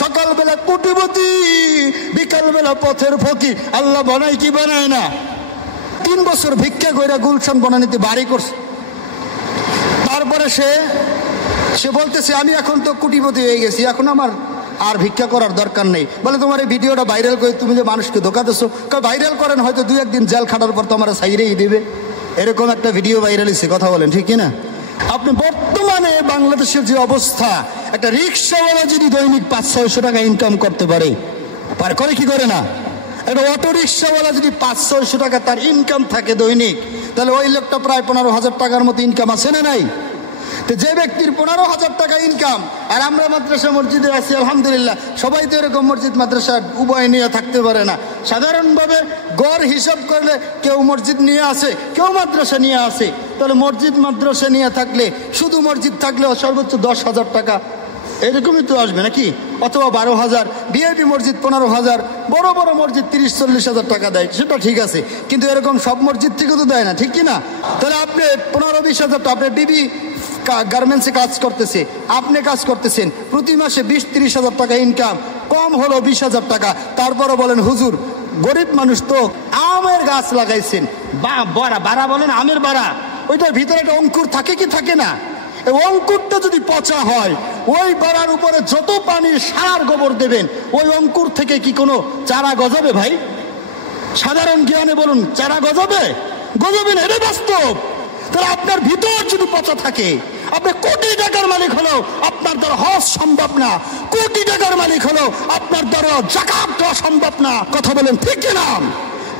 সকালবেলা কোটিপতি, বিকালবেলা পথের ফকির। আল্লাহ বানায় কি বানায় না? 3 বছর ভিক্ষা কইরা গুলশান বনানীতে বাড়ি করছে। তারপরে সে বলতেছে আমি এখন তো কোটিপতি হয়ে গেছি, এখন আমার আর ভিক্ষা করার দরকার নেই। বলে তোমার এই ভিডিওটা ভাইরাল করে তুমি যে মানুষকে ধোকা দিচ্ছ, ভাইরাল করেন, হয়তো 2-1 দিন জেল খাটার পর তো আমার সাইরেই দিবে। এরকম একটা ভিডিও ভাইরাল হয়েছে, কথা বলেন ঠিক কিনা? আপনি বর্তমানে বাংলাদেশের যে অবস্থা, একটা রিক্সাওয়ালা যদি দৈনিক 500-600 টাকা ইনকাম করতে পারে করে কি করে না? একটা অটো রিক্সাওয়ালা যদি 500-600 টাকা তার ইনকাম থাকে দৈনিক, তাহলে ওই লোকটা প্রায় 15,000 টাকার মতো ইনকাম আছে না নাই? তো যে ব্যক্তির 15,000 টাকা ইনকাম, আর আমরা মাদ্রাসা মসজিদে আছি আলহামদুলিল্লাহ, সবাই তো এরকম মসজিদ মাদ্রাসা উভয় নিয়ে থাকতে পারে না। সাধারণভাবে গড় হিসাব করলে কেউ মসজিদ নিয়ে আসে, কেউ মাদ্রাসা নিয়ে আসে। তাহলে মসজিদ মাদ্রাসা নিয়ে থাকলে, শুধু মসজিদ থাকলেও সর্বোচ্চ 10,000 টাকা এরকমই তো আসবে নাকি, অথবা 12,000। ভিআইপি মসজিদ 15,000, বড় বড় মসজিদ 30-40 হাজার টাকা দেয়, সেটা ঠিক আছে। কিন্তু এরকম সব মসজিদ থেকে তো দেয় না, ঠিক কিনা? তাহলে আপনি 15-20 হাজার টাকা, আপনার বিবি গার্মেন্টসে কাজ করতেছে, আপনি কাজ করতেছেন, প্রতি মাসে 20-30 হাজার টাকা ইনকাম, কম হলো 20,000 টাকা। তারপরে বলেন হুজুর গরিব মানুষ তো আমের গাছ লাগাইছেন, বাড়া বলেন আমের বাড়া, ওইটার ভিতরে একটা অঙ্কুর থাকে কি থাকে না? এই অঙ্কুরটা যদি পচা হয়, ওই বাড়ার উপরে যত পানি সার গোবর দেবেন, ওই অঙ্কুর থেকে কি কোনো চারা গজাবে ভাই? সাধারণ জ্ঞানে বলুন, চারা গজাবে? গজাবে না, এটা বাস্তব। তাহলে আপনার ভিতর যদি পচা থাকে, আপনি কোটি টাকার মালিক হলেও আপনার দ্বারা হজ সম্ভব না, কোটি টাকার মালিক হলেও আপনার দ্বারা যাকাত দেওয়া সম্ভব না, কথা বলেন ঠিক না?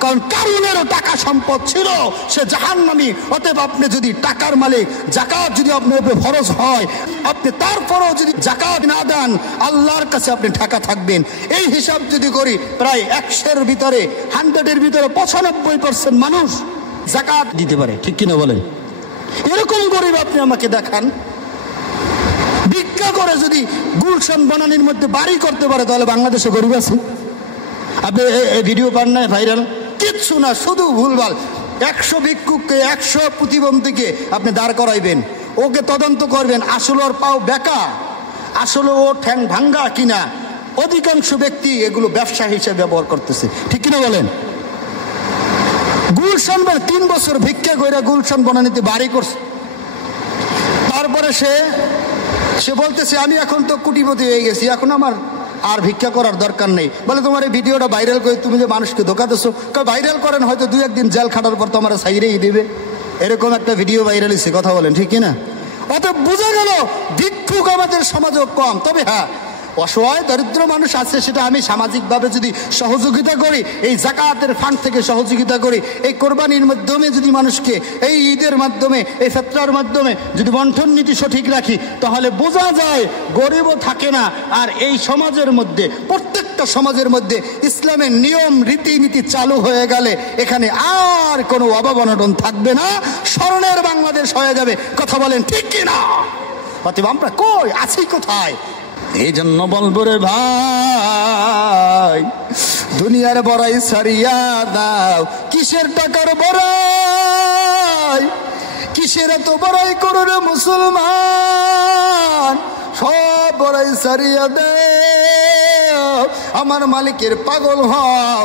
কারণ কারুনেরও টাকা সম্পদ ছিল, সে জাহান্নামী। অতএব আপনি যদি টাকার মালিক, যাকাত যদি আপনার উপরে ফরজ হয়, আপনি তারপরেও যদি যাকাত না দেন, আল্লাহর কাছে আপনি ঢাকা থাকবেন। এই হিসাব যদি করি, প্রায় 100-এর ভিতরে 100-এর ভিতরে 95% মানুষ যাকাত দিতে পারে, ঠিক কিনা বলেন? এরকম গরিব আপনি আমাকে দেখান। ভিক্ষা করে যদি গুলশান বনানীর মধ্যে বাড়ি করতে পারে, তাহলে বাংলাদেশে গরিব আছে? আপনি ভিডিও পান না ভাইরাল? কিচ্ছু না, শুধু ভুলভাল। 100 ভিক্ষুককে, 100 প্রতিবন্ধীকে আপনি দাঁড় করাইবেন, ওকে তদন্ত করবেন, আসলে ওর পাও বেকা, আসলে ও ঠ্যাং ভাঙ্গা কিনা। অধিকাংশ ব্যক্তি এগুলো ব্যবসা হিসেবে ব্যবহার করতেছে, ঠিক কিনা বলেন? গুলশান 3 বছর ভিক্ষা কইরা গুলশান বনানীতে বাড়ি করছে। তারপরে সে বলতেছে আমি এখন তো কোটিপতি হয়ে গেছি, এখন আমার আর ভিক্ষা করার দরকার নেই। বলে তোমার এই ভিডিওটা ভাইরাল করে তুমি যে মানুষকে ধোকা দিচ্ছ, ভাইরাল করেন, হয়তো 2-1 দিন জেল খাটার পর তো আমার সাইরেই দিবে। এরকম একটা ভিডিও ভাইরাল হয়েছে, কথা বলেন ঠিক কিনা? অতএব বোঝা গেল ভিক্ষুক আমাদের সমাজও কম। তবে হ্যাঁ, অসহায় দরিদ্র মানুষ আছে, সেটা আমি সামাজিকভাবে যদি সহযোগিতা করি, এই যাকাতের ফান্ড থেকে সহযোগিতা করি, এই কোরবানির মাধ্যমে যদি মানুষকে, এই ঈদের মাধ্যমে, এই ফিতরার মাধ্যমে যদি বন্টন নীতি সঠিক রাখি, তাহলে বোঝা যায় গরিবও থাকে না। আর এই সমাজের মধ্যে, প্রত্যেকটা সমাজের মধ্যে ইসলামের নিয়ম রীতিনীতি চালু হয়ে গেলে এখানে আর কোনো অভাব অনটন থাকবে না, স্মরণের বাংলাদেশ হয়ে যাবে, কথা বলেন ঠিক কিনা? অতএব আমরা কই আছি কোথায়? এই জন্য বলবো রে ভাই, দুনিয়ার বড়াই সারিয়া দাও, কিসের টাকার বড়াই, কিসের এত বড়াই করো রে মুসলমান, সব বড়াই সারিয়া দাও, আমার মালিকের পাগল হও,